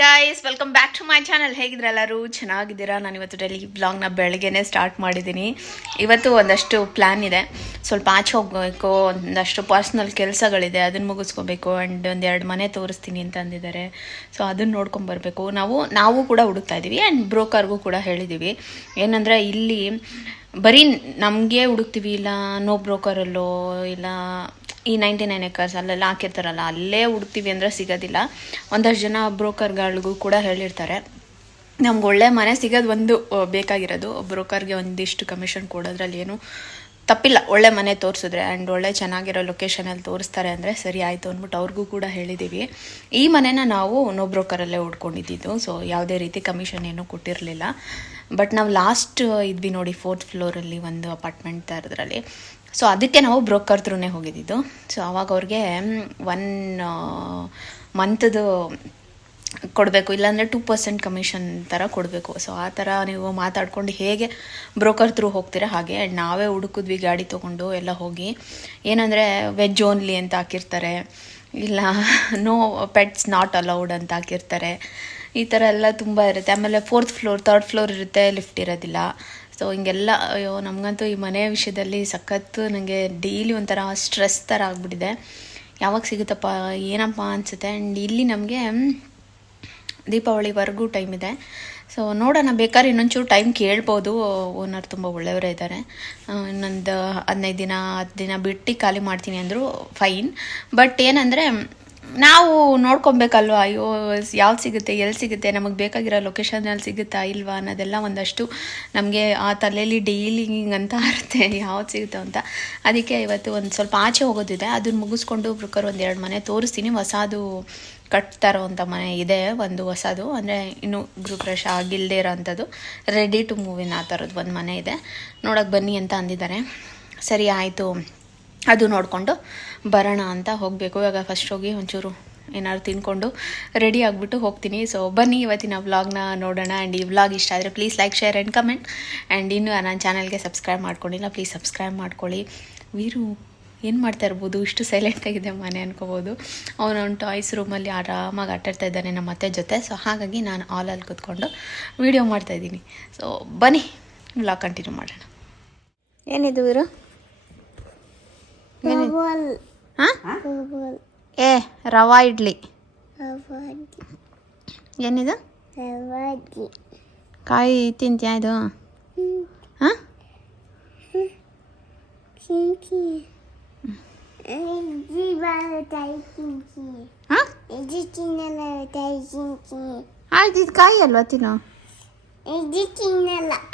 Guys welcome back to my channel ಹೇಗಿದ್ರೆ ಎಲ್ಲರೂ? ಚೆನ್ನಾಗಿದ್ದೀರಾ? ನಾನು ಇವತ್ತು ಡೈಲಿ ಬ್ಲಾಗ್ನ ಬೆಳಗ್ಗೆನೇ ಸ್ಟಾರ್ಟ್ ಮಾಡಿದ್ದೀನಿ. ಇವತ್ತು ಒಂದಷ್ಟು ಪ್ಲ್ಯಾನ್ ಇದೆ. ಸ್ವಲ್ಪ ಆಚೆ ಹೋಗಬೇಕು, ಒಂದಷ್ಟು ಪರ್ಸ್ನಲ್ ಕೆಲಸಗಳಿದೆ, ಅದನ್ನು ಮುಗಿಸ್ಕೋಬೇಕು ಆ್ಯಂಡ್ ಒಂದೆರಡು ಮನೆ ತೋರಿಸ್ತೀನಿ ಅಂತ ಅಂದಿದ್ದಾರೆ. ಸೊ ಅದನ್ನು ನೋಡ್ಕೊಂಬರ್ಬೇಕು ನಾವು ನಾವು ಕೂಡ ಹುಡುಕ್ತಾ ಇದ್ದೀವಿ ಆ್ಯಂಡ್ ಬ್ರೋಕರ್ಗೂ ಕೂಡ ಹೇಳಿದ್ದೀವಿ ಏನಂದರೆ ಇಲ್ಲಿ ಬರೀ ನಮಗೆ ಹುಡುಕ್ತೀವಿ ಇಲ್ಲ ನೋ ಬ್ರೋಕರಲ್ಲೋ ಇಲ್ಲ ಈ ನೈಂಟಿ ನೈನ್ ಎಕರ್ಸ್ ಅಲ್ಲೆಲ್ಲ ಹಾಕಿರ್ತಾರಲ್ಲ, ಅಲ್ಲೇ ಹುಡ್ತೀವಿ ಅಂದರೆ ಸಿಗೋದಿಲ್ಲ. ಒಂದಷ್ಟು ಜನ ಬ್ರೋಕರ್ಗಳಿಗೂ ಕೂಡ ಹೇಳಿರ್ತಾರೆ. ನಮ್ಗೆ ಒಳ್ಳೆ ಮನೆ ಸಿಗೋದು ಒಂದು ಬೇಕಾಗಿರೋದು. ಬ್ರೋಕರ್ಗೆ ಒಂದಿಷ್ಟು ಕಮಿಷನ್ ಕೊಡೋದ್ರಲ್ಲಿ ಏನು ತಪ್ಪಿಲ್ಲ. ಒಳ್ಳೆ ಮನೆ ತೋರಿಸಿದ್ರೆ ಆ್ಯಂಡ್ ಒಳ್ಳೆ ಚೆನ್ನಾಗಿರೋ ಲೊಕೇಶನಲ್ಲಿ ತೋರಿಸ್ತಾರೆ ಅಂದರೆ ಸರಿ ಆಯಿತು ಅಂದ್ಬಿಟ್ಟು ಅವ್ರಿಗೂ ಕೂಡ ಹೇಳಿದ್ದೀವಿ ಈ ಮನೆನ ನಾವು ನೋ ಬ್ರೋಕರಲ್ಲೇ ಹುಡ್ಕೊಂಡಿದ್ದು. ಸೊ ಯಾವುದೇ ರೀತಿ ಕಮಿಷನ್ ಏನೂ ಕೊಟ್ಟಿರಲಿಲ್ಲ. ಬಟ್ ನಾವು ಲಾಸ್ಟ್ ಇದ್ವಿ ನೋಡಿ ಫೋರ್ತ್ ಫ್ಲೋರಲ್ಲಿ ಒಂದು ಅಪಾರ್ಟ್ಮೆಂಟ್ ಥರದ್ರಲ್ಲಿ ಸೊ ಅದಕ್ಕೆ ನಾವು ಬ್ರೋಕರ್ ಥ್ರೂನೇ ಹೋಗಿದ್ದಿದ್ದು ಸೊ ಅವಾಗ ಅವ್ರಿಗೆ ಒನ್ ಮಂತ್ದು ಕೊಡಬೇಕು. ಇಲ್ಲಾಂದರೆ ಟೂ ಪರ್ಸೆಂಟ್ ಕಮಿಷನ್ ಥರ ಕೊಡಬೇಕು. ಸೊ ಆ ಥರ ನೀವು ಮಾತಾಡ್ಕೊಂಡು ಹೇಗೆ ಬ್ರೋಕರ್ ಥ್ರೂ ಹೋಗ್ತೀರಾ ಹಾಗೆ ನಾವೇ ಹುಡುಕಿದ್ವಿ, ಗಾಡಿ ತೊಗೊಂಡು ಎಲ್ಲ ಹೋಗಿ. ಏನಂದರೆ ವೆಜ್ ಓನ್ಲಿ ಅಂತ ಹಾಕಿರ್ತಾರೆ. ಇಲ್ಲ ನೋ ಪೆಟ್ಸ್ ನಾಟ್ ಅಲೌಡ್ ಅಂತ ಹಾಕಿರ್ತಾರೆ. ಈ ಥರ ಎಲ್ಲ ತುಂಬ ಇರುತ್ತೆ. ಆಮೇಲೆ ಫೋರ್ತ್ ಫ್ಲೋರ್ ತರ್ಡ್ ಫ್ಲೋರ್ ಇರುತ್ತೆ ಲಿಫ್ಟ್ ಇರೋದಿಲ್ಲ. ಸೊ ಹಿಂಗೆಲ್ಲ, ಅಯ್ಯೋ, ನಮಗಂತೂ ಈ ಮನೆ ವಿಷಯದಲ್ಲಿ ಸಖತ್ತು ನನಗೆ ಡೈಲಿ ಒಂಥರ ಸ್ಟ್ರೆಸ್ ಥರ ಆಗಿಬಿಟ್ಟಿದೆ. ಯಾವಾಗ ಸಿಗುತ್ತಪ್ಪ, ಏನಪ್ಪ ಅನಿಸುತ್ತೆ? ಆ್ಯಂಡ್ ಇಲ್ಲಿ ನಮಗೆ ದೀಪಾವಳಿವರೆಗೂ ಟೈಮ್ ಇದೆ. ಸೊ ನೋಡೋಣ, ಬೇಕಾದ್ರೆ ಇನ್ನೊಂಚೂರು ಟೈಮ್ ಕೇಳ್ಬೋದು. ಓನರ್ ತುಂಬ ಒಳ್ಳೆಯವರೇ ಇದ್ದಾರೆ. ಇನ್ನೊಂದು ಹದಿನೈದು ದಿನ, ಹತ್ತು ದಿನ ಬಿಟ್ಟು ಖಾಲಿ ಮಾಡ್ತೀನಿ ಅಂದರು ಫೈನ್ ಬಟ್ ಏನಂದರೆ ನಾವು ನೋಡ್ಕೊಬೇಕಲ್ವ? ಅಯ್ಯೋ, ಯಾವ್ದು ಸಿಗುತ್ತೆ ಎಲ್ಲಿ ಸಿಗುತ್ತೆ, ನಮಗೆ ಬೇಕಾಗಿರೋ ಲೊಕೇಶನಲ್ಲಿ ಸಿಗುತ್ತಾ ಇಲ್ವಾ ಅನ್ನೋದೆಲ್ಲ ಒಂದಷ್ಟು ನಮಗೆ ಆ ತಲೆಯಲ್ಲಿ ಡೈಲಿ ಅಂತ ಇರುತ್ತೆ ಯಾವ್ದು ಸಿಗುತ್ತೆ ಅಂತ. ಅದಕ್ಕೆ ಇವತ್ತು ಒಂದು ಸ್ವಲ್ಪ ಆಚೆ ಹೋಗೋದಿದೆ. ಅದನ್ನ ಮುಗಿಸ್ಕೊಂಡು ಬ್ರೋಕರ್ ಒಂದು ಎರಡು ಮನೆ ತೋರಿಸ್ತೀನಿ. ಹೊಸದು ಕಟ್ತಾ ಇರೋವಂಥ ಮನೆ ಇದೆ, ಒಂದು ಹೊಸದು. ಅಂದರೆ ಇನ್ನೂ ಗೃಹಪ್ರವೇಶ ಆಗಿಲ್ಲದೆ ಇರೋವಂಥದ್ದು ರೆಡಿ ಟು ಮೂವಿನ ಆ ಥರದ್ದು ಒಂದು ಮನೆ ಇದೆ. ನೋಡೋಕೆ ಬನ್ನಿ ಅಂತ ಅಂದಿದ್ದಾರೆ. ಸರಿ, ಆಯಿತು. ಅದು ನೋಡಿಕೊಂಡು ಬರೋಣ ಅಂತ ಹೋಗಬೇಕು. ಇವಾಗ ಫಸ್ಟ್ ಹೋಗಿ ಒಂಚೂರು ಏನಾದ್ರು ತಿನ್ಕೊಂಡು ರೆಡಿ ಆಗಿಬಿಟ್ಟು ಹೋಗ್ತೀನಿ. ಸೊ ಬನ್ನಿ ಇವತ್ತಿನ ವ್ಲಾಗ್ನ ನೋಡೋಣ. ಆ್ಯಂಡ್ ಈ ವ್ಲಾಗ್ ಇಷ್ಟ ಆದರೆ please like share and comment and ಇನ್ನೂ ನನ್ನ ಚಾನಲ್ಗೆ ಸಬ್ಸ್ಕ್ರೈಬ್ ಮಾಡ್ಕೊಂಡಿಲ್ಲ ಪ್ಲೀಸ್ ಸಬ್ಸ್ಕ್ರೈಬ್ ಮಾಡ್ಕೊಳ್ಳಿ. ವೀರು, ಏನು ಮಾಡ್ತಾ ಇರ್ಬೋದು? ಇಷ್ಟು ಸೈಲೆಂಟ್ ಆಗಿದೆ ಮನೆ ಅನ್ಕೋಬೋದು. ಅವನೊಂದು ಟಾಯ್ಸ್ ರೂಮಲ್ಲಿ ಆರಾಮಾಗಿ ಆಟಾಡ್ತಾ ಇದ್ದಾನೆ ನಮ್ಮ ಅತ್ತೆ ಜೊತೆ. ಸೊ ಹಾಗಾಗಿ ನಾನು ಆಲಲ್ಲಿ ಕೂತ್ಕೊಂಡು ವೀಡಿಯೋ ಮಾಡ್ತಾಯಿದ್ದೀನಿ ಸೊ ಬನ್ನಿ ವ್ಲಾಗ್ ಕಂಟಿನ್ಯೂ ಮಾಡೋಣ. ಏನಿದ್ದು ವೀರು? ಏ ರವಾ ಇಡ್ಲಿ. ಏನಿದು? ಕಾಯಿ ತಿಂತೀಯಾ ಇದು? ಹಾಂ? ಇದು ಕಾಯಿ ಅಲ್ವಾ ತಿನ್ನು?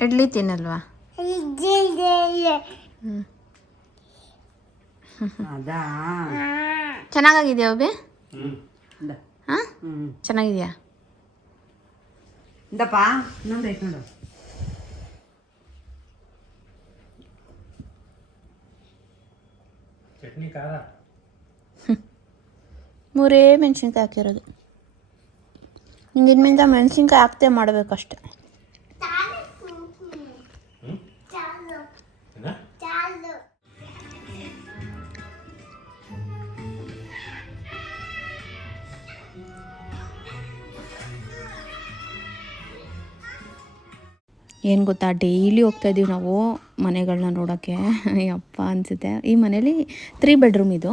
ಇಡ್ಲಿ ತಿನ್ನಲ್ವಾ? ಹ್ಞೂ ಅದಾ? ಚೆನ್ನಾಗಿದೆಯಾ ಒಬ್ಬೆ ಹಾಂ? ಹ್ಮ್. ಚೆನ್ನಾಗಿದೆಯಾ? ಇಂದಪ್ಪ ಇನ್ನೊಂದು ಐತೆ ನೋಡು. ಚಟ್ನಿ ಖಾರ? ಮೂರೇ ಮೆಣಸಿನ್ಕಾಯಿ ಹಾಕಿರೋದು. ಇನ್ಮೇಲಿಂದ ಮೆಣಸಿನ್ಕಾಯಿ ಹಾಕ್ತೇ ಮಾಡಬೇಕಷ್ಟೆ. ಏನು ಗೊತ್ತಾ ಡೈಲಿ ಹೋಗ್ತಾ ಇದ್ದೀವಿ ನಾವು ಮನೆಗಳನ್ನ ನೋಡೋಕ್ಕೆ ಯಪ್ಪ ಅನಿಸುತ್ತೆ. ಈ ಮನೇಲಿ ತ್ರೀ ಬೆಡ್ರೂಮ್ ಇದು.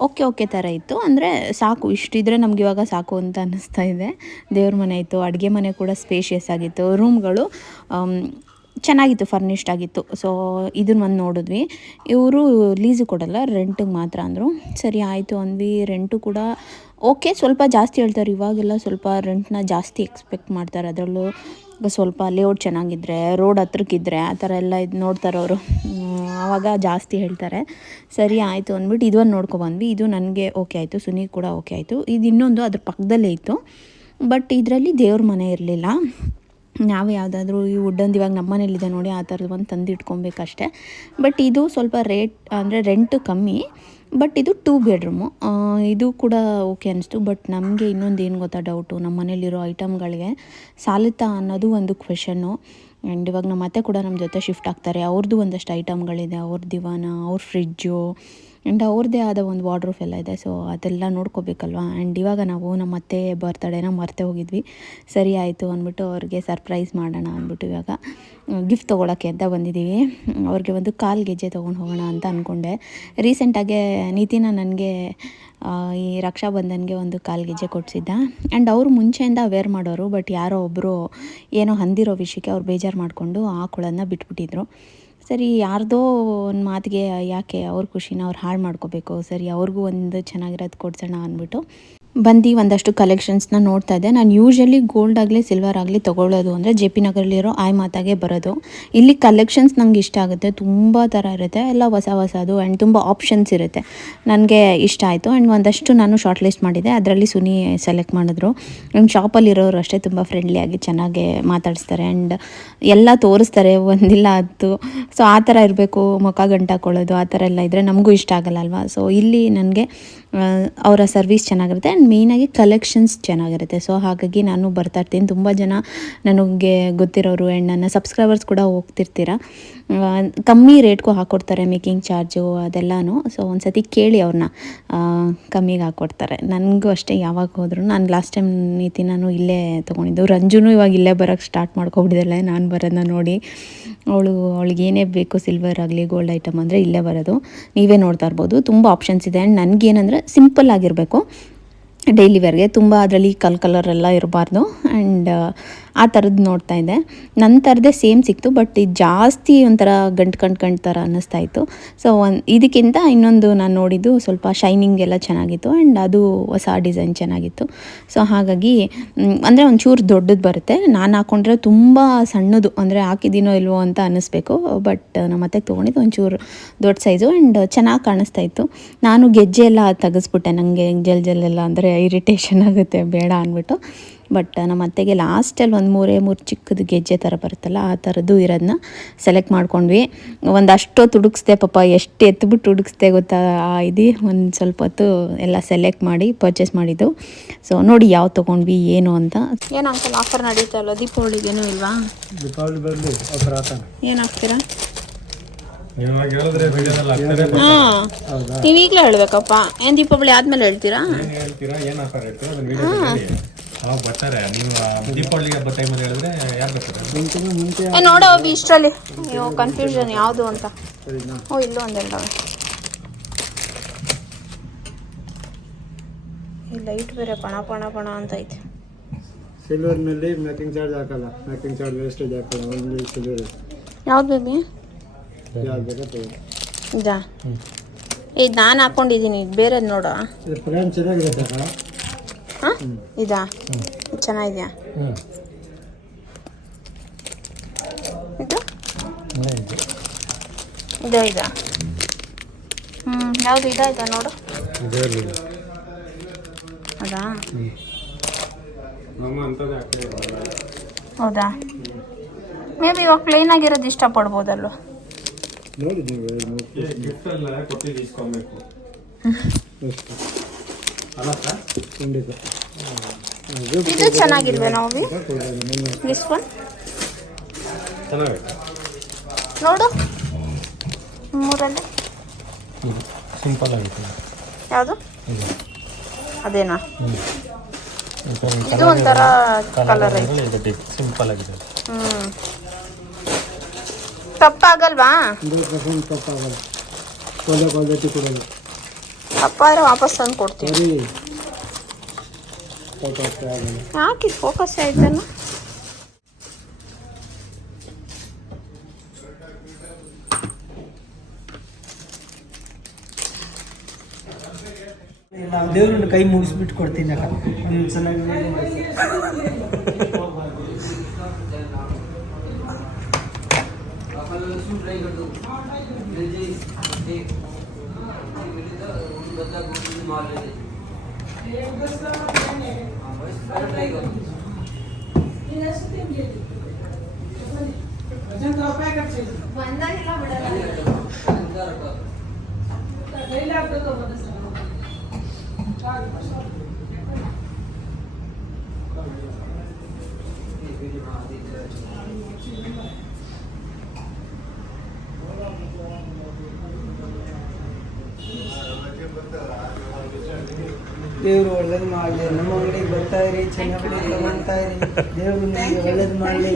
ಓಕೆ ಓಕೆ ಥರ ಇತ್ತು. ಅಂದರೆ ಸಾಕು, ಇಷ್ಟಿದ್ರೆ ನಮ್ಗೆ ಇವಾಗ ಸಾಕು ಅಂತ ಅನ್ನಿಸ್ತಾ ಇದೆ. ದೇವ್ರ ಮನೆ ಇತ್ತು, ಅಡುಗೆ ಮನೆ ಕೂಡ ಸ್ಪೇಷಿಯಸ್ ಆಗಿತ್ತು. ರೂಮ್ಗಳು ಚೆನ್ನಾಗಿತ್ತು ಫರ್ನಿಷ್ಡ್ ಆಗಿತ್ತು. ಸೊ ಇದನ್ನ ಒಂದು ನೋಡಿದ್ವಿ. ಇವರು ಲೀಸು ಕೊಡಲ್ಲ ರೆಂಟಿಗೆ ಮಾತ್ರ ಅಂದರು. ಸರಿ, ಆಯಿತು ಅಂದ್ವಿ. ರೆಂಟು ಕೂಡ ಓಕೆ. ಸ್ವಲ್ಪ ಜಾಸ್ತಿ ಹೇಳ್ತಾರೆ. ಇವಾಗೆಲ್ಲ ಸ್ವಲ್ಪ ರೆಂಟ್ನ ಜಾಸ್ತಿ ಎಕ್ಸ್ಪೆಕ್ಟ್ ಮಾಡ್ತಾರೆ. ಅದರಲ್ಲೂ ಸ್ವಲ್ಪ ಲೇಔಟ್ ಚೆನ್ನಾಗಿದ್ದರೆ ರೋಡ್ ಹತ್ರಕ್ಕಿದ್ರೆ ಆ ಥರ ಎಲ್ಲ ಇದು ನೋಡ್ತಾರೆ ಅವರು. ಆವಾಗ ಜಾಸ್ತಿ ಹೇಳ್ತಾರೆ. ಸರಿ, ಆಯಿತು ಅಂದ್ಬಿಟ್ಟು ಇದೊಂದು ನೋಡ್ಕೊಬಂದ್ವಿ ಇದು ನನಗೆ ಓಕೆ ಆಯಿತು ಸುನಿ ಕೂಡ ಓಕೆ ಆಯಿತು. ಇದು ಇನ್ನೊಂದು ಅದ್ರ ಪಕ್ಕದಲ್ಲೇ ಇತ್ತು. ಬಟ್ ಇದರಲ್ಲಿ ದೇವ್ರ ಮನೆ ಇರಲಿಲ್ಲ. ನಾವು ಯಾವುದಾದ್ರೂ ಈ ವುಡ್ಡಂದು ಇವಾಗ ನಮ್ಮ ಮನೇಲಿದೆ ನೋಡಿ ಆ ಥರದ್ದು ಒಂದು ತಂದು ಇಟ್ಕೊಬೇಕಷ್ಟೆ. ಬಟ್ ಇದು ಸ್ವಲ್ಪ ರೇಟ್ ಅಂದರೆ ರೆಂಟು ಕಮ್ಮಿ ಬಟ್ ಇದು ಟೂ ಬೆಡ್ರೂಮು ಇದು ಕೂಡ ಓಕೆ ಅನಿಸ್ತು ಬಟ್ ನಮಗೆ ಇನ್ನೊಂದು ಏನು ಗೊತ್ತಾ ಡೌಟು ನಮ್ಮ ಮನೇಲಿರೋ ಐಟಮ್ಗಳಿಗೆ ಸಾಲುತ್ತಾ ಅನ್ನೋದು ಒಂದು ಕ್ವೆಶನ್ನು ಆ್ಯಂಡ್ ಇವಾಗ ನಮ್ಮ ಅತ್ತೆ ಕೂಡ ನಮ್ಮ ಜೊತೆ ಶಿಫ್ಟ್ ಆಗ್ತಾರೆ. ಅವ್ರದ್ದು ಒಂದಷ್ಟು ಐಟಮ್ಗಳಿದೆ ಅವ್ರ ದಿವಾನ, ಅವ್ರ ಫ್ರಿಜ್ಜು ಆ್ಯಂಡ್ ಅವ್ರದ್ದೇ ಆದ ಒಂದು ವಾರ್ಡ್ರೂಫ್ ಎಲ್ಲ ಇದೆ. ಸೊ ಅದೆಲ್ಲ ನೋಡ್ಕೋಬೇಕಲ್ವಾ? ಆ್ಯಂಡ್ ಇವಾಗ ನಾವು ನಮ್ಮ ಅತ್ತೆ ಬರ್ತಡೇನ ಮರ್ತೆ ಹೋಗಿದ್ವಿ. ಸರಿ ಆಯಿತು ಅಂದ್ಬಿಟ್ಟು ಅವ್ರಿಗೆ ಸರ್ಪ್ರೈಸ್ ಮಾಡೋಣ ಅಂದ್ಬಿಟ್ಟು ಇವಾಗ ಗಿಫ್ಟ್ ತೊಗೊಳಕ್ಕೆ ಅಂತ ಬಂದಿದ್ದೀವಿ. ಅವ್ರಿಗೆ ಒಂದು ಕಾಲು ಗೆಜ್ಜೆ ತೊಗೊಂಡು ಹೋಗೋಣ ಅಂತ ಅಂದ್ಕೊಂಡೆ ರೀಸೆಂಟಾಗೆ ನಿತಿನ ನನಗೆ ಈ ರಕ್ಷಾ ಬಂಧನ್ಗೆ ಒಂದು ಕಾಲು ಗೆಜ್ಜೆ ಕೊಡಿಸಿದ್ದ. ಆ್ಯಂಡ್ ಅವರು ಮುಂಚೆಯಿಂದ ವೇರ್ ಮಾಡೋರು ಬಟ್ ಯಾರೋ ಒಬ್ಬರು ಏನೋ ಹಂದಿರೋ ವಿಷಯಕ್ಕೆ ಅವ್ರು ಬೇಜಾರು ಮಾಡಿಕೊಂಡು ಆ ಕೊಳನ್ನ ಬಿಟ್ಬಿಟ್ಟಿದ್ರು. ಸರಿ, ಯಾರ್ದೋ ಒಂದು ಮಾತಿಗೆ ಯಾಕೆ ಅವ್ರ ಖುಷಿನ ಅವ್ರು ಹಾಳು ಮಾಡ್ಕೋಬೇಕು, ಸರಿ ಅವ್ರಿಗೂ ಒಂದು ಚೆನ್ನಾಗಿರೋದು ಕೊಡ್ಸೋಣ ಅಂದ್ಬಿಟ್ಟು ಬಂದು ಒಂದಷ್ಟು ಕಲೆಕ್ಷನ್ಸ್ನ ನೋಡ್ತಾ ಇದ್ದೆ. ನಾನು ಯೂಶಲಿ ಗೋಲ್ಡ್ ಆಗಲಿ ಸಿಲ್ವರ್ ಆಗಲಿ ತೊಗೊಳ್ಳೋದು ಅಂದರೆ ಜೆ ಪಿ ನಗರಲ್ಲಿರೋ ಆಯ್ ಮಾತಾಗೆ ಬರೋದು. ಇಲ್ಲಿ ಕಲೆಕ್ಷನ್ಸ್ ನಂಗೆ ಇಷ್ಟ ಆಗುತ್ತೆ. ತುಂಬ ಥರ ಇರುತ್ತೆ. ಎಲ್ಲ ಹೊಸ ಹೊಸದು ಆ್ಯಂಡ್ ತುಂಬ ಆಪ್ಷನ್ಸ್ ಇರುತ್ತೆ. ನನಗೆ ಇಷ್ಟ ಆಯಿತು. ಆ್ಯಂಡ್ ಒಂದಷ್ಟು ನಾನು ಶಾರ್ಟ್ ಲಿಸ್ಟ್ ಮಾಡಿದೆ ಅದರಲ್ಲಿ ಸುನಿ ಸೆಲೆಕ್ಟ್ ಮಾಡಿದ್ರು. ನಮ್ಮ ಶಾಪಲ್ಲಿರೋರು ಅಷ್ಟೇ ತುಂಬ ಫ್ರೆಂಡ್ಲಿಯಾಗಿ ಚೆನ್ನಾಗಿ ಮಾತಾಡಿಸ್ತಾರೆ ಆ್ಯಂಡ್ ಎಲ್ಲ ತೋರಿಸ್ತಾರೆ. ಒಂದಿಲ್ಲ ಅದು ಸೊ ಆ ಥರ ಇರಬೇಕು. ಮುಖ ಗಂಟಾಕೊಳ್ಳೋದು, ಆ ಥರ ಎಲ್ಲ ಇದ್ದರೆ ನಮಗೂ ಇಷ್ಟ ಆಗಲ್ಲ ಅಲ್ವಾ? ಸೊ ಇಲ್ಲಿ ನನಗೆ ಅವರ ಸರ್ವಿಸ್ ಚೆನ್ನಾಗಿರುತ್ತೆ ಆ್ಯಂಡ್ ಮೇಯ್ನಾಗಿ ಕಲೆಕ್ಷನ್ಸ್ ಚೆನ್ನಾಗಿರುತ್ತೆ. ಸೊ ಹಾಗಾಗಿ ನಾನು ಬರ್ತಾ ಇರ್ತೀನಿ. ತುಂಬ ಜನ ನನಗೆ ಗೊತ್ತಿರೋರು ಆ್ಯಂಡ್ ನನ್ನ ಸಬ್ಸ್ಕ್ರೈಬರ್ಸ್ ಕೂಡ ಹೋಗ್ತಿರ್ತೀರ. ಕಮ್ಮಿ ರೇಟ್ಗೂ ಹಾಕ್ಕೊಡ್ತಾರೆ ಮೇಕಿಂಗ್ ಚಾರ್ಜು ಅದೆಲ್ಲನೂ. ಸೊ ಒಂದು ಸತಿ ಕೇಳಿ ಅವ್ರನ್ನ ಕಮ್ಮಿಗೆ ಹಾಕ್ಕೊಡ್ತಾರೆ ನನಗೂ ಅಷ್ಟೇ, ಯಾವಾಗ ಹೋದ್ರು. ನಾನು ಲಾಸ್ಟ್ ಟೈಮ್ ನೀತಿ ನಾನು ಇಲ್ಲೇ ತೊಗೊಂಡಿದ್ದು. ರಂಜುನು ಇವಾಗ ಇಲ್ಲೇ ಬರೋಕ್ಕೆ ಸ್ಟಾರ್ಟ್ ಮಾಡ್ಕೊಬಿಟ್ಟಿದ್ದಲ್ಲ ನಾನು ಬರೋದನ್ನ ನೋಡಿ. ಅವಳು, ಅವಳಿಗೆ ಏನೇ ಬೇಕು ಸಿಲ್ವರ್ ಆಗಲಿ ಗೋಲ್ಡ್ ಐಟಮ್ ಅಂದರೆ ಇಲ್ಲೇ ಬರೋದು. ನೀವೇ ನೋಡ್ತಾ ಇರ್ಬೋದು. ತುಂಬ ಆಪ್ಷನ್ಸ್ ಇದೆ. ಆ್ಯಂಡ್ ನನಗೇನಂದರೆ ಸಿಂಪಲ್ ಆಗಿರಬೇಕು. ಡೈಲಿ ವೇರ್ಗೆ ತುಂಬ ಅದರಲ್ಲಿ ಕಲ್ ಕಲರ್ ಎಲ್ಲ ಇರಬಾರ್ದು. ಆ್ಯಂಡ್ ಆ ಥರದ್ದು ನೋಡ್ತಾ ಇದ್ದೆ. ನನ್ನ ಥರದೇ ಸೇಮ್ ಸಿಕ್ತು, ಬಟ್ ಇದು ಜಾಸ್ತಿ ಒಂಥರ ಗಂಟು ಕಂಡು ಕಂಡು ಥರ ಅನ್ನಿಸ್ತಾ ಇತ್ತು. ಸೊ ಒಂದು, ಇದಕ್ಕಿಂತ ಇನ್ನೊಂದು ನಾನು ನೋಡಿದ್ದು ಸ್ವಲ್ಪ ಶೈನಿಂಗ್ ಎಲ್ಲ ಚೆನ್ನಾಗಿತ್ತು ಆ್ಯಂಡ್ ಅದು ಹೊಸ ಡಿಸೈನ್ ಚೆನ್ನಾಗಿತ್ತು. ಸೊ ಹಾಗಾಗಿ ಅಂದರೆ ಒಂಚೂರು ದೊಡ್ಡದು ಬರುತ್ತೆ. ನಾನು ಹಾಕ್ಕೊಂಡ್ರೆ ತುಂಬ ಸಣ್ಣದು, ಅಂದರೆ ಹಾಕಿದ್ದೀನೋ ಇಲ್ವೋ ಅಂತ ಅನ್ನಿಸ್ಬೇಕು. ಬಟ್ ನಮ್ಮ ಮತ್ತೆ ತೊಗೊಂಡಿದ್ದು ಒಂಚೂರು ದೊಡ್ಡ ಸೈಜು ಆ್ಯಂಡ್ ಚೆನ್ನಾಗಿ ಕಾಣಿಸ್ತಾ ಇತ್ತು. ನಾನು ಗೆಜ್ಜೆ ಎಲ್ಲ ತೆಗೆಸ್ಬಿಟ್ಟೆ. ನನಗೆ ಜಲ್ ಜಲ್ ಎಲ್ಲ ಅಂದರೆ ಇರಿಟೇಷನ್ ಆಗುತ್ತೆ, ಬೇಡ ಅಂದ್ಬಿಟ್ಟು. ಬಟ್ ನಮ್ಮ ಅತ್ತೆಗೆ ಲಾಸ್ಟಲ್ಲಿ ಒಂದು ಮೂರೇ ಮೂರು ಚಿಕ್ಕದು ಗೆಜ್ಜೆ ಥರ ಬರುತ್ತಲ್ಲ ಆ ಥರದ್ದು ಇರೋದನ್ನ ಸೆಲೆಕ್ಟ್ ಮಾಡ್ಕೊಂಡ್ವಿ. ಒಂದು ಅಷ್ಟೊತ್ತು ಹುಡುಕ್ಸ್ದೆ ಪಾಪ ಎಷ್ಟು ಎತ್ಬಿಟ್ಟು ಹುಡುಕ್ಸ್ದೆ ಗೊತ್ತಾ ಆ ಇದು ಒಂದು ಸ್ವಲ್ಪ ಹೊತ್ತು ಎಲ್ಲ ಸೆಲೆಕ್ಟ್ ಮಾಡಿ ಪರ್ಚೇಸ್ ಮಾಡಿದ್ದು. ಸೊ ನೋಡಿ ಯಾವ ತೊಗೊಂಡ್ವಿ ಏನು ಅಂತ. ಏನು ಅಂಕಲ್ ಆಫರ್ ನಡೀತಾ ಇಲ್ಲ ದೀಪಾವಳಿಗೇನು ಇಲ್ವಾ? ದೀಪಾವಳಿ ಬರಲಿ ಆಫರ್ ಆತಾನೆ ಏನು ಹಾಕ್ತೀರಾ? ಇವಾಗ ಹೇಳಿದ್ರೆ ವಿಡಿಯೋದಲ್ಲಿ ಆಗ್ತದೆ ಹಾಂ. ಹೌದಾ ನೀವು ಈಗಲೇ ಹೇಳ್ಬೇಕಪ್ಪ. ಏನು ದೀಪಾವಳಿ ಆದಮೇಲೆ ಹೇಳ್ತೀರಾ? ಅವಾಗ ಬರ್ತಾರೆ. ನೀವು ಆ ದೀಪಾವಳಿ ಹಬ್ಬ ಟೈಮಲ್ಲಿ ಹೇಳಿದ್ರೆ ಯಾರು ಬರ್ತಾರೆ? ಏ ನೋಡೋ ಅವಿ ಇಷ್ಟರಲ್ಲಿ. ಅಯ್ಯೋ ಕನ್ಫ್ಯೂಷನ್ ಯಾವುದು ಅಂತ. ಓ ಇಲ್ಲೂ ಒಂದೆರಡವೆ ಈ ಲೈಟ್ ಬೇರೆ ಪಣ ಪಣ ಪಣ ಅಂತ ಐತೆ. ಸಿಲ್ವರ್ನಲ್ಲಿ ಮೇಕಿಂಗ್ ಚಾರ್ಜ್ ಹಾಕಲ್ಲ. ಮೇಕಿಂಗ್ ಚಾರ್ಜ್ ವೇಸ್ಟೇಜ್ ಹಾಕಲ್ಲ. ಒಂದು ಸಿಲ್ವರ್ ಯಾವ್ದು ಬೇಬಿ ಯಾವ್ದು ಬೇಕಾ ತಗೋ. ಇದಾ? ಇದು ನಾನು ಹಾಕೊಂಡಿದ್ದೀನಿ. ಇದು ಬೇರೆದು ನೋಡು. ಇದು ಚೆನ್ನಾಗಿರುತ್ತೆ ಅಕ್ಕ? ಹಾಂ? ಇದಾ? ಇದು ಚೆನ್ನಾಗಿದೆಯಾ? ಇದು? ಇದು. ಇದಾ ಹ್ಞೂ ಯಾವುದು ಇದಾಯ್ತಾ ನೋಡು. ಹೌದಾ ನಮ್ಮ ಅಂತದೇ ಆಗ್ತದೆ ಹೌದಾ? ಮೇ ಬಿ ಇವಾಗ ಪ್ಲೇನ್ ಆಗಿರೋದು ಇಷ್ಟಪಡ್ಬೋದಲ್ವ? ನೋಡಿ ನೀವು ಗಿಫ್ಟ್ ಎಲ್ಲ ಕೊಟ್ಟಿದ್ದು ಇಸ್ಕೊಬೇಕು ಎಷ್ಟು ಅಲ್ಲ ಸರ್ ಖಂಡಿತ ಇದು ನಾವು? ನೋಡು. ಮೂರಲ್ಲ. ಯಾವುದು? ಅದೇನಾ? ಇದು ಒಂಥರ ಕಲರ್ ಸಿಂಪಲ್ ಆಗಿದೆ ಹ್ಞೂ ತಪ್ಪಾಗಲ್ವಾ? ಅಪ್ಪಾರ ವಾಪಸ್ ತಂದು ಕೊಡ್ತೀವಿ ಹಾಕಿ ಫೋಕಸ್ ಆಯ್ತಾನ ದೇವ್ರನ್ನ ಕೈ ಮುಗಿಸ್ಬಿಟ್ಟು ಕೊಡ್ತೀನಿ ಅಕ್ಕ ಒಂದು ಚೆನ್ನಾಗಿ ಮಾಡಿ बदला गोली भी मार लेते एक बसला मैंने हाँ बस करना ही। करना ये ऐसे टीम के अच्छा तो पैकेट चाहिए बंदा हिला बड़ा बंदा रखा तो गई लैपटॉप तो बंदा सब ದೇವರು ಒಳ್ಳೇದು ಮಾಡಲಿ ನಮ್ಮ ಅಂಗಡಿಗೆ ಬರ್ತಾ ಇರಿ ಚೆನ್ನಾಗಿ ತಗೊಳ್ತಾ ಇರಿ ದೇವರು ನಿಮಗೆ ಒಳ್ಳೇದು ಮಾಡಲಿ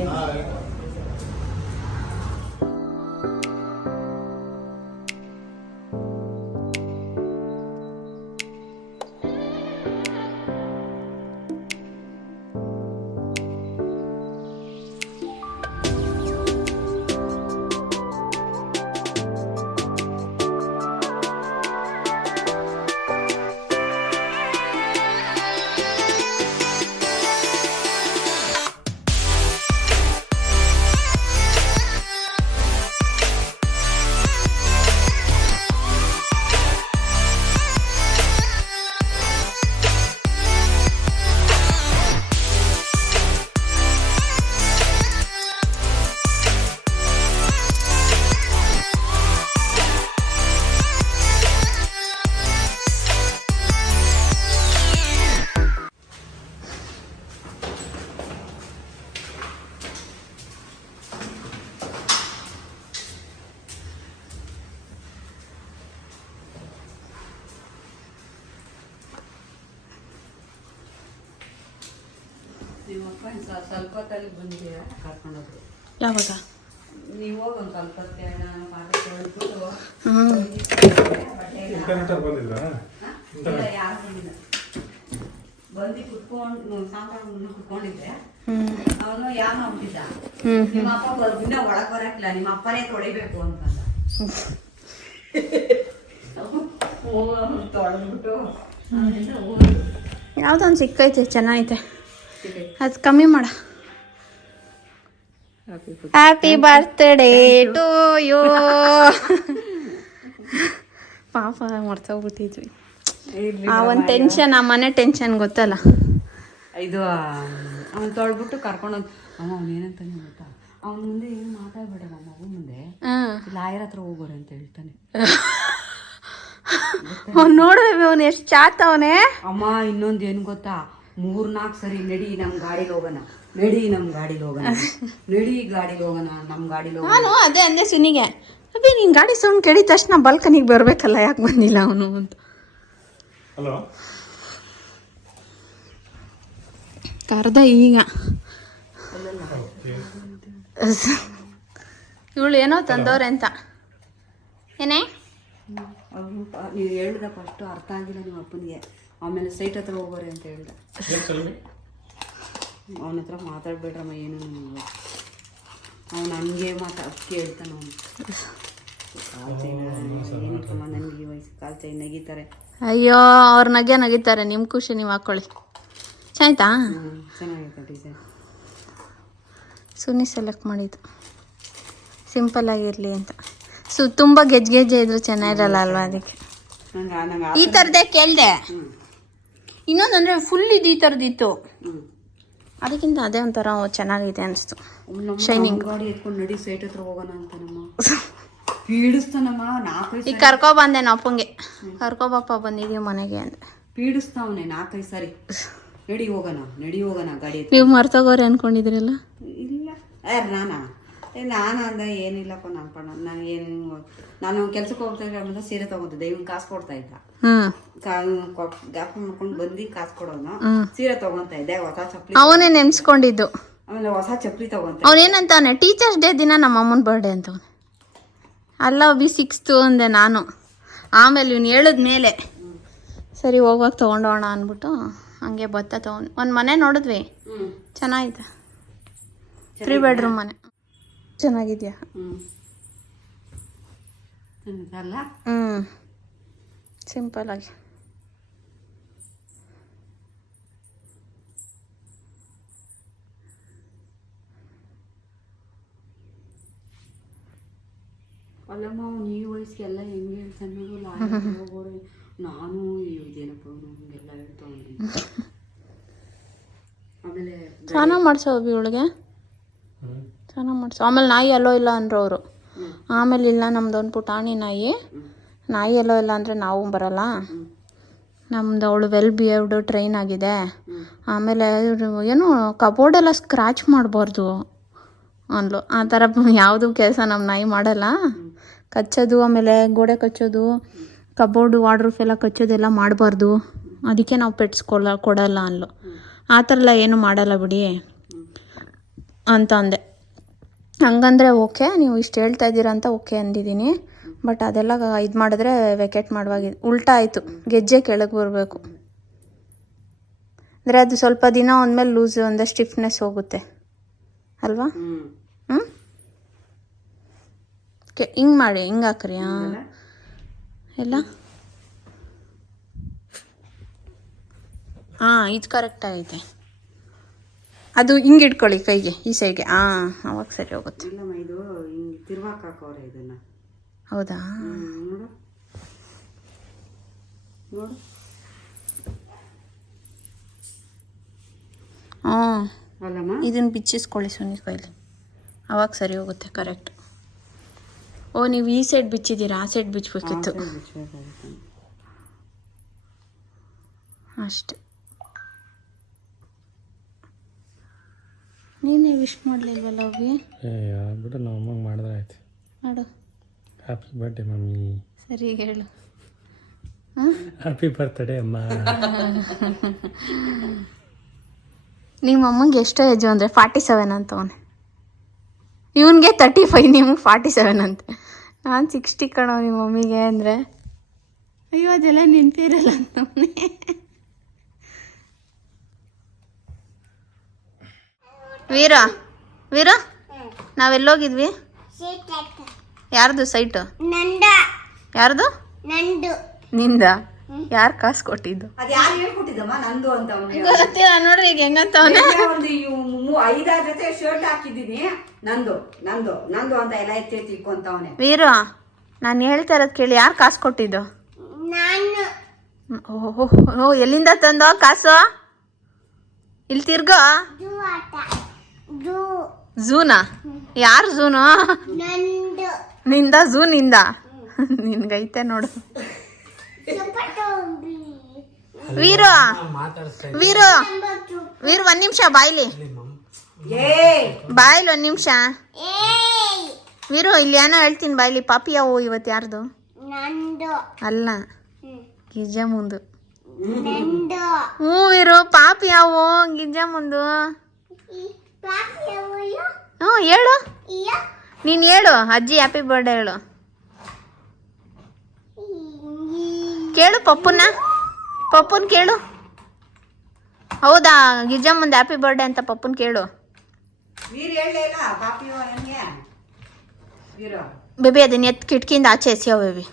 ಬಂದಿದ್ದೀರಾ? ಯಾವಾಗ? ನೀವು ಒಂದು ನಾನು ಯಾರು ಬಂದು ಕುತ್ಕೊಂಡು ಸಾಂಬಾರು ಕುತ್ಕೊಂಡಿದ್ದೆ. ಅವನು ಯಾವ ನಿಮ್ಮ ಅಪ್ಪ ಒಳಗೆ ಬರಕ್ಕಿಲ್ಲ ನಿಮ್ಮ ಅಪ್ಪನೇ ತೊಳಿಬೇಕು ಅಂತ ತೊಳೆದ್ಬಿಟ್ಟು. ಯಾವುದೊಂದು ಸಿಕ್ಕೈತೆ ಚೆನ್ನಾಗೈತೆ. ಅದು ಕಮ್ಮಿ ಮಾಡ. ಹ್ಯಾಪಿ ಬರ್ತ್ಡೇ ಟು ಯು ಪಾಪ ಮರ್ತೋಗ್ಬಿಟ್ಟಿದ್ವಿ ಆ ಒಂದು ಟೆನ್ಷನ್ ಆ ಮನೆ ಟೆನ್ಷನ್ ಗೊತ್ತಲ್ಲ. ಇದು ಅವ್ನು ತೊಳ್ಬಿಟ್ಟು ಕರ್ಕೊಂಡು ಅಮ್ಮ ಅವ್ನು ಏನಂತಾನೆ ಗೊತ್ತಾ? ಅವ್ನ ಮುಂದೆ ಏನು ಮಾತಾಡ್ಬೇಡ ನಮ್ಮ ಮಗು ಮುಂದೆ? ಲಾಯರ್ ಹತ್ರ ಹೋಗೋರೆ ಅಂತ ಹೇಳ್ತಾನೆ. ಅವ್ನು ನೋಡಿದ್ವಿ ಅವ್ನು ಎಷ್ಟು ಚಾತವನೆ ಅಮ್ಮ ಇನ್ನೊಂದು ಏನು ಗೊತ್ತಾ? ಮೂರ್ನಾಲ್ಕು ಸರಿ ನಡಿ ನಮ್ಮ ಗಾಡಿಗೆ ಹೋಗೋಣ. ನಡಿ ನಮ್ ಗಾಡಿಗೆ ಹೋಗೋಣ. ನಡಿ ಗಾಡಿಗೆ ಹೋಗೋಣ ನಮ್ ಗಾಡಿಗೆ ಹೋಗೋಣ. ನಾನು ಅದೇ ಅಂದೆ ಸುನಿಗೆ ಅದೇ ನಿನ್ ಗಾಡಿ ಸೌಂಡ್ ಕೇಳಿದ ತಕ್ಷಣ ಬಾಲ್ಕನಿಗೆ ಬರಬೇಕಲ್ಲ ಯಾಕೆ ಬಂದಿಲ್ಲ ಅವನು ಅಂತ. ಹಲೋ? ಕರ್ದ ಈಗ. ಇವಳು ಏನೋ ತಂದವ್ರೆ ಅಂತ. ಏನೇ? ನೀವು ಹೇಳಿದ ಫಸ್ಟು ಅರ್ಥ ಆಗಿಲ್ಲ ನಿಮ್ಮ ಅಪ್ಪನಿಗೆ. ಆಮೇಲೆ ಸೈಟ್ ಹತ್ರ ಹೋಗೋರೆ ಅಂತ ಹೇಳ್ದ. ಅವನ ಹತ್ರ ಮಾತಾಡ್ಬೇಡ್ರಮ್ಮ ಏನು ನನಗೆ ಅವ್ನು ಹಂಗೆ ಮಾತಾ ಕೇಳ್ತಾನ ಅವನು. ಕಾಲ್ ಚೈನ ಏನಕ್ಕಮ್ಮ ನನಗೆ ಈ ವಯಸ್ಸು ಕಾಲ್ ಚೈನ್ ನಗೀತಾರೆ. ಅಯ್ಯೋ ಅವ್ರ ನಗೆ ನಗಿತಾರೆ ನಿಮ್ಮ ಖುಷಿ ನೀವು ಹಾಕೊಳ್ಳಿ. ಆಯ್ತಾ ಹ್ಞೂ ಚೆನ್ನಾಗೈತೆ ಡಿಸೈನ್ ಸುನಿ ಸೆಲೆಕ್ಟ್ ಮಾಡಿದ್ದು. ಸಿಂಪಲ್ ಆಗಿರಲಿ ಅಂತ. ಸೊ ತುಂಬ ಗೆಜ್ಜೆ ಗೆಜ್ಜೆ ಇದ್ರು ಚೆನ್ನಾಗಿರಲ್ಲ ಅಲ್ವಾ ಅದಕ್ಕೆ? ನಂಗೆ ನಂಗೆ ಈ ಥರದ್ದೇ ಕೇಳಿದೆ. ಇನ್ನೊಂದಂದ್ರೆ ಫುಲ್ ಇದು ಈ ತರದಿತ್ತು ಅದಕ್ಕಿಂತ ಅದೇ ಒಂಥರ ಚೆನ್ನಾಗಿದೆ ಅನಿಸ್ತು. ಶೈನಿಂಗ್. ಗಾಡಿ ಎತ್ಕೊಂಡು ನಡಿ ಸೈಟ್ ಹತ್ರ ಹೋಗೋಣ ಅಂತಾನಮ್ಮ. ಪೀಡಿಸ್ತಾನಮ್ಮ ನಾಲ್ಕೈದು ಈಗ ಕರ್ಕೊ ಬಂದೆ ನಮ್ಮ ಅಪ್ಪಂಗೆ. ಕರ್ಕೊಬಪ್ಪ ಬಂದಿದ್ದೀವಿ ಮನೆಗೆ ಅಂತ. ಪೀಡಿಸ್ತಾವನೆ ನಾಲ್ಕೈದು ಸಾರಿ. ನಡಿ ಹೋಗೋಣ ನಡಿ ಹೋಗೋಣ ಗಾಡಿ. ನೀವು ಮರ್ತೋಗೋರಿ ಅನ್ಕೊಂಡಿದ್ರಲ್ಲ? ಇಲ್ಲ. ಯಾರು ನಾನಾ? ನಾನು ಅಂದ ಏನಿಲ್ಲಪ್ಪ ನಾನು ಪಣ ನಾನು ಏನು ನಾನು ಕೆಲ್ಸಕ್ಕೆ ಹೋಗ್ತಾ ಇದ್ದೆ ಸೀರೆ ತಗೋತಿದ್ದೆ ಇವ್ನು ಕಾಸು ಕೊಡ್ತಾ ಇದ್ದ. ಹ್ಮ್ ಗ್ಯಾಪ್ ಮಾಡ್ಕೊಂಡು ಬಂದು ಕಾಸು ಕೊಡೋನು. ಸೀರೆ ತಗೊಂತ ಇದ್ದೆ ಹೊಸ ಚಪ್ಪಲಿ ಅವನೇ ನೆನ್ಸ್ಕೊಂಡಿದ್ದು. ಆಮೇಲೆ ಹೊಸ ಚಪ್ಪಲಿ ತಗೊಂತ ಅವನೇನಂತಾನೆ ಟೀಚರ್ಸ್ ಡೇ ದಿನ ನಮ್ಮ ಅಮ್ಮನ ಬರ್ಡೇ ಅಂತ ಅಲ್ಲ ಬಿ ಸಿಕ್ಸ್ತು ಅಂದೆ ನಾನು. ಆಮೇಲೆ ಇವ್ನು ಹೇಳಿದ ಮೇಲೆ ಸರಿ ಹೋಗ್ವಾಗ ತಗೊಂಡೋಣ ಅಂದ್ಬಿಟ್ಟು ಹಂಗೆ ಭತ್ತ ತಗೊಂಡ್ ಒಂದು ಮನೆ ನೋಡಿದ್ವಿ. ಚೆನ್ನಾಗಿದೆ. ತ್ರೀ ಬೆಡ್ರೂಮ್ ಮನೆ. ಚೆನ್ನಾಗಿದ್ಯಾ? ಹ್ಞೂ ಸಿಂಪಲ್ ಆಗಿ. ಅಲ್ಲಮ್ಮ ಅವ್ನು ಈ ಹೆಂಗೆ ಹೇಳ್ತಾನೆ ಲಾಯರ್ ಹೋಗೋರೆ. ನಾನು ಇದೇನಪ್ಪ ಆಮೇಲೆ ಸ್ನಾನ ಮಾಡಿಸೋ ಸ್ನಾನ ಮಾಡಿಸೋ. ಆಮೇಲೆ ನಾಯಿ ಎಲ್ಲೋ ಇಲ್ಲ ಅಂದ್ರು ಅವರು. ಆಮೇಲೆ ಇಲ್ಲ ನಮ್ದೊಂದು ಪುಟಾಣಿ ನಾಯಿ. ನಾಯಿ ಎಲ್ಲೋ ಇಲ್ಲ ಅಂದರೆ ನಾವು ಬರಲ್ಲ. ನಮ್ದು ಅವಳು ವೆಲ್ ಬಿಹೇವ್ಡ್ ಟ್ರೈನ್ ಆಗಿದೆ. ಆಮೇಲೆ ಏನು ಕಬೋರ್ಡ್ ಕಬೋರ್ಡೆಲ್ಲ ಸ್ಕ್ರಾಚ್ ಮಾಡಬಾರ್ದು. ಅಂದ್ಲು ಆ ಥರ ಯಾವುದು ಕೆಲಸ ನಮ್ಮ ನಾಯಿ ಮಾಡಲ್ಲ. ಕಚ್ಚೋದು, ಆಮೇಲೆ ಗೋಡೆ ಕಚ್ಚೋದು ಕಬೋರ್ಡು ವಾರ್ಡ್ರೂಫ್ ಎಲ್ಲ ಕಚ್ಚೋದೆಲ್ಲ ಮಾಡಬಾರ್ದು. ಅದಕ್ಕೆ ನಾವು ಪೆಟ್ಸ್ ಕೊಲ್ಲ ಕೊಡಲ್ಲ ಅನ್ಲು ಆ ಥರ ಎಲ್ಲ ಏನು ಮಾಡಲ್ಲ ಬಿಡಿ ಅಂತ ಅಂದೆ. ಹಂಗಂದ್ರೆ ಓಕೆ, ನೀವು ಇಷ್ಟು ಹೇಳ್ತಾ ಇದ್ದೀರಾ ಅಂತ ಓಕೆ ಅಂದಿದ್ದೀನಿ. ಬಟ್ ಅದೆಲ್ಲ ಇದು ಮಾಡಿದ್ರೆ ವೆಕೆಟ್ ಮಾಡುವಾಗ ಉಲ್ಟಾ ಆಯಿತು. ಗೆಜ್ಜೆ ಕೆಳಗೆ ಬರಬೇಕು. ಅಂದರೆ ಅದು ಸ್ವಲ್ಪ ದಿನ ಒಂದ್ಮೇಲೆ ಲೂಸ್ ಅಂದರೆ ಸ್ಟಿಫ್ನೆಸ್ ಹೋಗುತ್ತೆ. ಅಲ್ವಾ? ಹ್ಞೂ ಹಿಂಗೆ ಮಾಡಿ ಹಿಂಗೆ ಹಾಕ್ರಿ ಹಾಂ. ಎಲ್ಲ? ಹಾಂ ಇದು ಕರೆಕ್ಟ್ ಆಗೈತೆ. ಅದು ಹಿಂಗೆ ಇಟ್ಕೊಳ್ಳಿ ಕೈಗೆ ಈ ಸೈಡ್ಗೆ ಹಾಂ ಅವಾಗ ಸರಿ ಹೋಗುತ್ತೆ. ಹೌದಾ? ಹಾಂ. ಇದನ್ನು ಬಿಚ್ಚಿಸ್ಕೊಳ್ಳಿ ಸುನಿ ಕೈಲಿ. ಅವಾಗ ಸರಿ ಹೋಗುತ್ತೆ ಕರೆಕ್ಟ್ ಓ ನೀವು ಈ ಸೈಡ್ ಬಿಚ್ಚಿದ್ದೀರಾ? ಆ ಸೈಡ್ ಬಿಚ್ಚಬೇಕಿತ್ತು ಅಷ್ಟೆ. ನೀನೇ ವಿಶ್ ಮಾಡಲಿಲ್ವಲ್ಲ ಹೋಗಿ ಬಿಡು ನಮ್ಮ ಅಮ್ಮಗೆ ಮಾಡಿದ್ರೆ ಆಯ್ತು. ಮಾಡು. Happy birthday mummy. ಸರಿ ಹೇಳು. ಹಾಂ ಹ್ಯಾಪಿ ಬರ್ತ್ಡೇ ಅಮ್ಮ. ನಿಮ್ಮ ಅಮ್ಮಂಗೆ ಎಷ್ಟು ಏಜು ಅಂದರೆ ಫಾರ್ಟಿ ಸೆವೆನ್ ಅಂತವನೆ ಇವನಿಗೆ ತರ್ಟಿ ಫೈವ್ ನಿಮ್ಗೆ ಫಾರ್ಟಿ ಸೆವೆನ್ ಅಂತ. ನಾನು ಸಿಕ್ಸ್ಟಿ ಕಣೋ ನಿಮ್ಮ ಮಮ್ಮಿಗೆ ಅಂದರೆ. ಅಯ್ಯೋ ಅದೆಲ್ಲ ನೆನಪಿರಲ್ಲ ನಮ್ಮ ವೀರ ವೀರ ನಾವೆಲ್ಲೋಗಿದ್ವಿ ಯಾರ್ದು ಸೈಟು ಯಾರ್ದು? ನಿಂದ? ಯಾರು ಕಾಸು ಕೊಟ್ಟಿದ್ದು? ಅದ್ ಯಾರು ಹೇಳ್ಕೊಟ್ಟಿದ್ದಮ್ಮ? ನಂದು ಅಂತ ಅವ್ನಿಗೆ ಗೊತ್ತಿಲ್ಲ ನೋಡ್ರಿ ಈಗ ಒಂದು ಐದಾರು ಜೊತೆ ಶರ್ಟ್ ಹಾಕಿದ್ದೀನಿ. ನಂದು ನಂದು ನಂದು ಅಂತ ಎಲ್ಲ ಎತ್ತಿ ವೀರು ನಾನು ಹೇಳ್ತಾ ಇರೋದು ಕೇಳಿ ಯಾರು ಕಾಸು ಕೊಟ್ಟಿದ್ದು? ಓಹೋ ಎಲ್ಲಿಂದ ತಂದೋ ಕಾಸು? ಇಲ್ಲಿ ತಿರ್ಗೋ? ಝೂನಾ? ಯಾರು ಝೂನು? ನಿಂದ ಝೂನಿಂದ. ನಿನ್ಗೈತೆ ನೋಡು. ವೀರು ವೀರು ವೀರು ಒಂದ್ ನಿಮಿಷ ಬಾಯ್ಲಿ. ಏ. ಬಾಯ್ಲಿ ಒಂದ್ ನಿಮಿಷ. ವೀರು ಇಲ್ಲಿ ಏನೋ ಹೇಳ್ತೀನಿ ಬಾಯ್ಲಿ ಪಾಪಿ ಯಾವ ಇವತ್ತು ಯಾರ್ದು? ಅಲ್ಲ ಗಿಜ್ಜ ಮುಂದು. ಹ್ಞೂ ವೀರು ಪಾಪಿ ಯಾವು ಗಿಜ್ಜ ಮುಂದು. ಹ್ಞೂ ಹೇಳು. ನೀನು ಹೇಳು ಅಜ್ಜಿ ಹ್ಯಾಪಿ ಬರ್ಡೇ ಹೇಳು. ಕೇಳು ಪಪ್ಪುನ. ಪಪ್ಪುನ್ ಕೇಳು. ಹೌದಾ? ಗಿಜ್ಜಮ್ಮಂದು ಹ್ಯಾಪಿ ಬರ್ಡೇ ಅಂತ ಪಪ್ಪುನ್ ಕೇಳು. ವೀರ್ ಹೇಳಲೇ ಇಲ್ಲ ಪಾಪಿಯೋ ಹೆಂಗೆ ವೀರು. ಬೇಬಿ ಅದನ್ನ ಎತ್ತು ಕಿಟಕಿಯಿಂದ ಆಚೆ ಎಸೆಯೋ ಬೇಬಿ.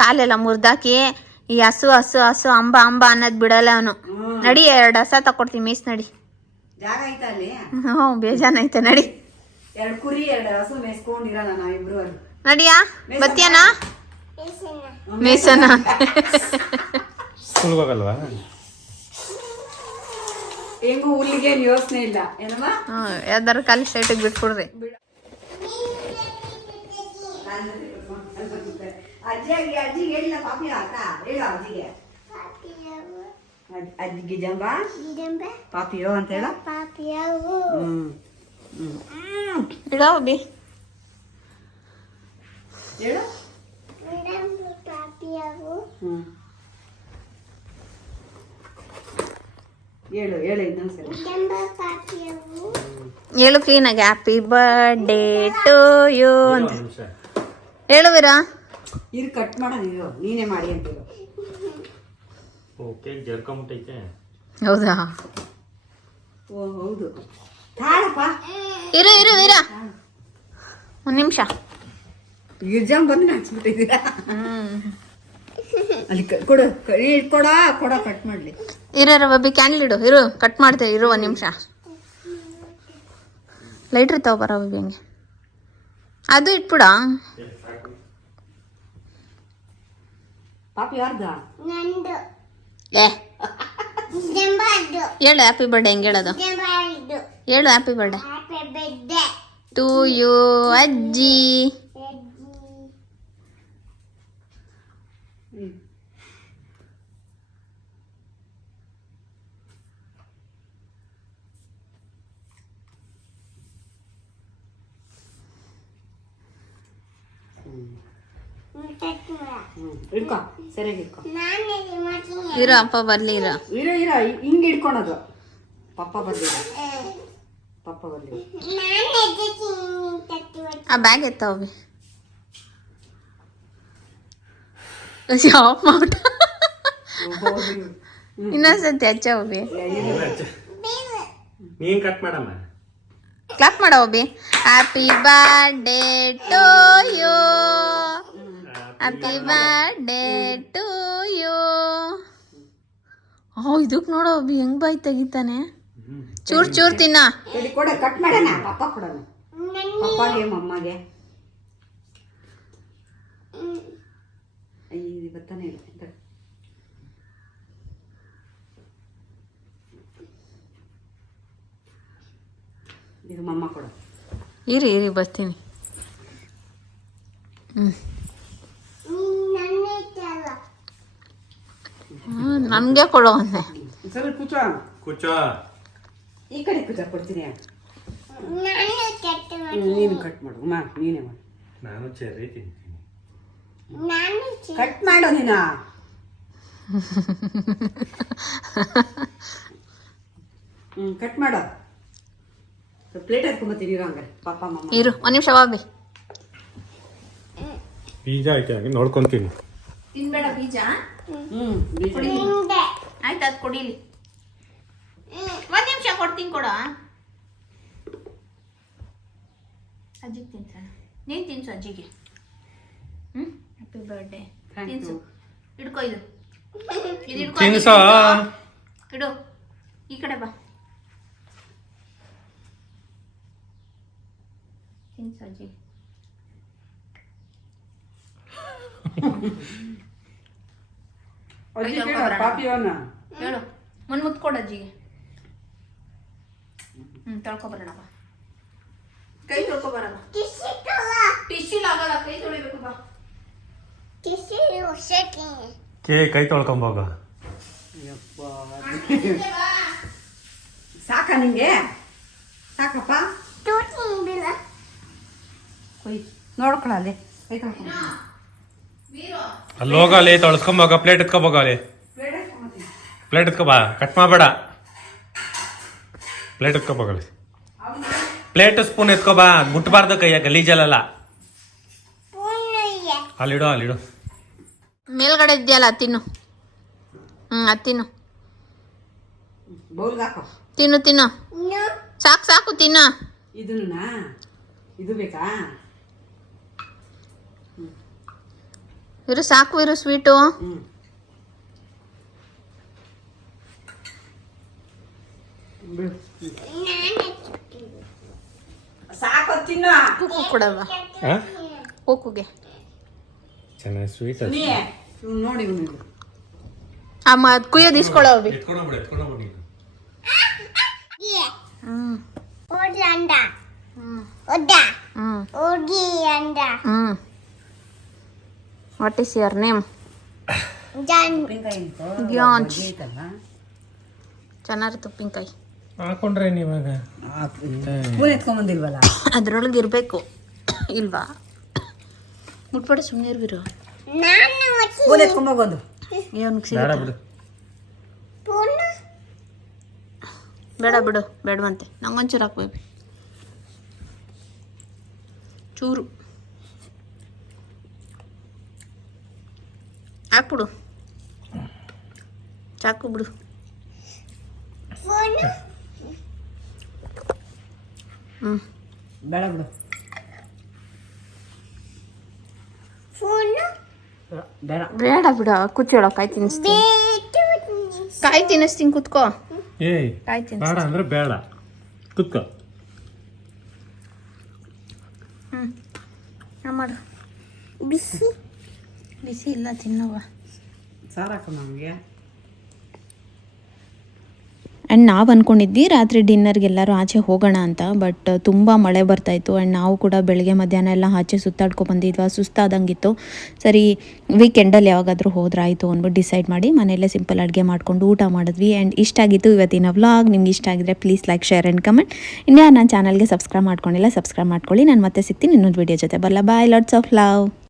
ಕಾಲೆಲ್ಲ ಮುರಿದಾಕಿ ಈ ಹಸು ಹಸು ಹಸು ಅಂಬ ಅಂಬ ಅನ್ನೋದು ಬಿಡಲ್ಲ ಅವನು. ನಡಿ ಎರಡು ಹಸ ತಕೊಡ್ತೀನಿ ಮೀಸ್ ನಡಿ. ಜಾಗ ಐತ ಅಲ್ಲಿ? ಹ್ಞೂ ಬೇಜಾನೈತೆ ನಡಿ. ಎರಡು ಕುರಿ ಎರಡು ಹಸು ಮೇಯ್ಸ್ಕೊಂಡಿರೋಣ ನಾವಿಬ್ರು ಅಲ್ಲಿ. ನಡಿಯಾ? ಬತ್ತಿಯಾನಾ? ಮೇಸನ ಸ್ಕೂಲ್ಗೆ ಹೋಗಲ್ವಾ ಹೆಂಗು ಹುಲ್ಲಿಗೆ ಯೋಚನೆ ಇಲ್ಲ ಏನಮ್ಮ? ಹ್ಞೂ ಯಾವ್ದಾರು ಖಾಲಿ ಸೈಟಿಗೆ ಬಿಟ್ಕೊಡ್ರಿ ಅಜ್ಜಿಗೆ ಹೇಳಿಲ್ಲ ಪಾಪಿ ಅಕ್ಕ ಹೇಳು ಅಜ್ಜಿಗೆ. ಅಜ್- ಅಜ್ಜಿಗೆ ಜಂಬ ಪಾಪಿಯೋ ಅಂತ ಹೇಳ. ಹ್ಮ್ ಹ್ಮ್. ಇಡೋ ಬಿ ಹೇಳು. ಹೇಳು ಹೇಳು ಹೇಳು ಕ್ಲೀನಾಗಿ. ಹ್ಯಾಪಿ ಬರ್ಡೇ ಟು ಯು ಅಂತ. ಹೇಳು ವೀರ. ಇದು ಕಟ್ ಮಾಡೋದು ನೀನೇ ಮಾಡಿ ಅಂತಿರು ಓಕೆ ಜರ್ಕೊಂಬಿಟ್ಟೈತೆ. ಹೌದಾ? ಓ ಹೌದು. ತಾಳಪ್ಪ. ಇರು ಇರು ಇರ ಒಂದು ನಿಮಿಷ. ಗಿರ್ಜಾಮ್ ಬಂದು ನಾಚ್ಬಿಟ್ಟಿದ್ದೀರಾ ಅಲ್ಲಿ ಕೊಡು ಕೊಡ ಕೊಡ ಕಟ್ ಮಾಡ್ಲಿ. ಇರೋ ಬಬ್ಬಿ ಕ್ಯಾಂಡಲ್ ಇಡು ಇರು ಕಟ್ ಮಾಡ್ತೇವೆ ಇರು ಒಂದು ನಿಮಿಷ. ಲೈಟ್ರ್ ಬರ ಬಬ್ಬಿ ಹಂಗೆ. ಅದು ಇಟ್ಬಿಡ? ಪಾಪಿ ಯಾರ್ದ? ಏ. ಹೇಳು ಹ್ಯಾಪಿ ಬರ್ಡೇ ಹೆಂಗೆ ಹೇಳೋದು? ಹೇಳು ಹ್ಯಾಪಿ ಬರ್ಡೇ ಟು ಯು ಅಜ್ಜಿ ಹ್ಞೂ ಹಿಡ್ಕೊ ಸರಿಯಾಗಿ ಹಿಡ್ಕೊ ಇರೋ ಅಪ್ಪ ಬರ್ಲಿ ಇರ. ಇರ ಇರೋ ಹಿಂಗೆ ಹಿಡ್ಕೊಳೋದು. ಪಪ್ಪ ಬರ್ಲಿಲ್ಲ ಪಪ್ಪ ಬರ್ಲಿಲ್ಲ ಆ ಬ್ಯಾಗ್ ಎತ್ತ ಹೋಗಿ ಆಫ್ ಮಾಡ ಇನ್ನೊಂದ್ಸತಿ ಹಚ್ಚ ಹೋಗಿ ನೀನ್ ಕಟ್ ಮಾಡಮ್ಮ. ಕ್ಲಾಪ್ ಮಾಡೋ ಹೋಗಿ happy birthday to you happy birthday to you ಓ ಇದಕ್ಕೆ ನೋಡೋ ಒಬ್ಬ ಹೆಂಗ್ ಬಾಯ್ ತೆಗಿತಾನೆ? ಚೂರ್ ಚೂರ್ ತಿನ್ನ. ಸರಿ ಕೊಡ ಕಟ್ ಮಾಡೋಣ. ಪಪ್ಪ ಕೊಡೋಣ. ಪಪ್ಪಗೆ ಮಮ್ಮಗೆ. ಇದು ಬರ್ತಾನೆ ಇಲ್ಲ ಇದು ಮಮ್ಮ ಕೊಡು. ಇರಿ ಇರಿ ಬರ್ತೀನಿ. ಹ್ಞೂ ನನಗೆ ಕೊಡೋ ಒಂದೇ ಸರಿ ಕೂಚೋ ಕುಚ ಈ ಕಡೆ ಕುಚ ಕೊಡ್ತೀನಿ. ನೀನು ಕಟ್ ಮಾಡು. ಮಾ ನೀನೇ ಮಾಡು. ನಾನು ಚೆರ್ರಿ ತಿಂತೀನಿ. ಕಟ್ ಮಾಡು ನೀನು. ಹ್ಞೂ ಕಟ್ ಮಾಡು. ಪ್ಲೇಟ್ ಹಾಕೊಂಬತ್ತೀನಿ ಇರೋ ಹಂಗಾರೆ. ಪಾಪ ಮಮ್ಮ ಇರು ಒಂದು ನಿಮಿಷ ಬಾಬಿ ಬೀಜ ಐತೆ ಹಾಗೆ ನೋಡ್ಕೊಂತೀನಿ. ತಿನ್ಬೇಡ ಬೀಜ. ಆಯ್ತು ಅದು ಕೊಡಿಲಿ. ಒಂದು ನಿಮಿಷ ಕೊಡ್ತೀನಿ ಕೊಡ ಅಜ್ಜಿಗೆ ತಿನ್ಸೋಣ. ನೀನು ತಿನ್ಸು ಅಜ್ಜಿಗೆ. ಹ್ಮ್? Happy birthday ತಿನ್ಸು. ಹಿಡ್ಕೊ ಇದು. ಇದು ಹಿಡ್ಕೊ. ಇಡು. ಈ ಕಡೆ ಬಾ. ತಿನ್ಸು ಅಜ್ಜಿ. ಅಜ್ಜಿ ಕೇಳು, ಹೇಳು. ಕೊಡು ಅಜ್ಜಿಗೆ. ಹ್ಞೂ ತೊಳ್ಕೊಬರೋಣಪ್ಪ ಕೈ ತೊಳ್ಕೊಬರೋಣ ಟಿಶ್ಯೂಲ್ ಆಗಲ್ಲ ಕೈ ತೊಳಿಬೇಕು ಬಾ. ಕೇ ಕೈ ತೊಳ್ಕೊಂಬೋಗ ಸಾಕ ನಿಂಗೆ? ಸಾಕಪ್ಪ? ಕೊಯ್ ಅಲ್ಲಿ. ಕೈ ತೊಳ್ಕೊಂಡು ಅಲ್ಲಿ ಹೋಗ ಅಲ್ಲಿ ತೊಳ್ಸ್ಕೊಂಬೋಗ ಪ್ಲೇಟ್ ಎತ್ಕೊಬೋಗ ಅಲ್ಲಿ ಪ್ಲೇಟ್ ಎತ್ಕೊಬಾ ಕಟ್ ಮಾಡಬೇಡ. ಪ್ಲೇಟ್ ಎತ್ಕೊಬೋಗ ಅಲ್ಲಿ. ಪ್ಲೇಟ್ ಸ್ಪೂನ್ ಎತ್ಕೊಬಾ ಮುಟ್ಬಾರ್ದು ಕೈಯ ಗಲೀಜಲ್ಲ ಅಲ್ಲಿಡು ಅಲ್ಲಿಡು ಮೇಲ್ಗಡೆ ಇದೆಯಲ್ಲ ತಿನ್ನು. ಹ್ಞೂ ಅದು ತಿನ್ನು. ತಿನ್ನು ತಿನ್ನು. ಸಾಕು ಸಾಕು ತಿನ್ನ. ಇದು ಬೇಕಾ? ಇರು ಸಾಕು ಇರು ಸ್ವೀಟು ಸಾಕು ತಿನ್ನು. ಕುಕ್ಕು ಕೊಡಲ್ವಾ ಕುಕ್ಕುಗೆ ಚೆನ್ನಾಗಿ ಸ್ವೀಟ್ ನೋಡಿ ಅಮ್ಮ ಅದು ಕುಯ್ಯೋದು ಇಸ್ಕೊಳ್ಳೋ ಅವಿ ಎತ್ಕೊಂಡೋಗ್ಬಿಡು ಎತ್ಕೊಂಡೋಗ್ಬಿಡು ನೀನು. ಹ್ಞೂ ಹ್ಞೂ ಹ್ಞೂ ವಾಟ್ ಈಸ್ ಯುವರ್ ನೇಮ್ ಐತಲ್ಲ ಚೆನ್ನಾಗಿರುತ್ತೆ ಉಪ್ಪಿನಕಾಯಿ. ಹಾಕೊಂಡ್ರೆ ನೀವಾಗ. ಸ್ಪೂನ್ ಎತ್ಕೊಂಬಂದಿಲ್ವಲ್ಲ? ಅದ್ರೊಳಗೆ ಇರಬೇಕು ಇಲ್ವಾ? ಮುಟ್ಬೇಡ ಸುಮ್ಮನೆ ಇರ್ಬಿರು ಸ್ಪೂನ್ ಎತ್ಕೊಂಬೋಗೊಂದು ಇವನಿಗೆ ಬೇಡ ಸಿಗುತ್ತೆ ಬಿಡು ಬೇಡ ಬಿಡು ಬೇಡವಂತೆ. ನಂಗೊಂಚೂರು ಹಾಕ್ಬೇಕು. ಚೂರು. ಹಾಕ್ಬಿಡು. ಚಾಕು ಬಿಡು ಹ್ಞೂ ಬೇಡ ಬಿಡು. ಬೇಡ ಬೇಡ ಬಿಡ ಕುಚ್ಚೋಳ ಕಾಯಿ ತಿನ್ನಿಸ್ತೀನಿ. ಕಾಯಿ ತಿನ್ನಿಸ್ತೀನಿ ಕುತ್ಕೋ. ಏಯ್ ಕಾಯಿ ತಿನ್ನಿಸ್ ಬೇಡ ಅಂದ್ರೆ ಬೇಡ. ಕುತ್ಕೋ. ಹ್ಞೂ ಮಾಡು. ಬಿಸಿ. ಬಿಸಿ ಇಲ್ಲ ತಿನ್ನುವ. ಅಂಡ್ ನಮಗೆ. ಆ್ಯಂಡ್ ನಾವು ಅಂದ್ಕೊಂಡಿದ್ವಿ ರಾತ್ರಿ ಡಿನ್ನರ್ಗೆ ಎಲ್ಲರೂ ಆಚೆ ಹೋಗೋಣ ಅಂತ ಬಟ್ ತುಂಬ ಮಳೆ ಬರ್ತಾಯಿತ್ತು ಆ್ಯಂಡ್ ನಾವು ಕೂಡ ಬೆಳಗ್ಗೆ ಮಧ್ಯಾಹ್ನ ಎಲ್ಲ ಆಚೆ ಸುತ್ತಾಡ್ಕೊ ಬಂದಿದ್ವಾ ಸುಸ್ತಾದಂಗಿತ್ತು. ಸರಿ ವೀಕೆಂಡಲ್ಲಿ ಯಾವಾಗಾದರೂ ಹೋದ್ರಾಯಿತು ಅಂದ್ಬಿಟ್ಟು ಡಿಸೈಡ್ ಮಾಡಿ ಮನೆಯಲ್ಲೇ ಸಿಂಪಲ್ ಅಡುಗೆ ಮಾಡ್ಕೊಂಡು ಊಟ ಮಾಡಿದ್ವಿ. ಆ್ಯಂಡ್ ಇಷ್ಟ ಆಗಿತ್ತು ಇವತ್ತಿನ ವ್ಲಾಗ್ ನಿಮ್ಗೆ ಇಷ್ಟ ಆಗಿದ್ರೆ please like share and comment ಇನ್ನು ನನ್ನ ಚಾನಲ್ಗೆ ಸಬ್ಸ್ಕ್ರೈಬ್ ಮಾಡ್ಕೊಂಡಿಲ್ಲ ಸಬ್ಸ್ಕ್ರೈಬ್ ಮಾಡ್ಕೊಳ್ಳಿ. ನಾನು ಮತ್ತೆ ಸಿಗ್ತೀನಿ ಇನ್ನೊಂದು ವಿಡಿಯೋ ಜೊತೆ. ಬರಲ್ಲ ಬಾಯ್ ಲಾಟ್ಸ್ ಆಫ್ ಲವ್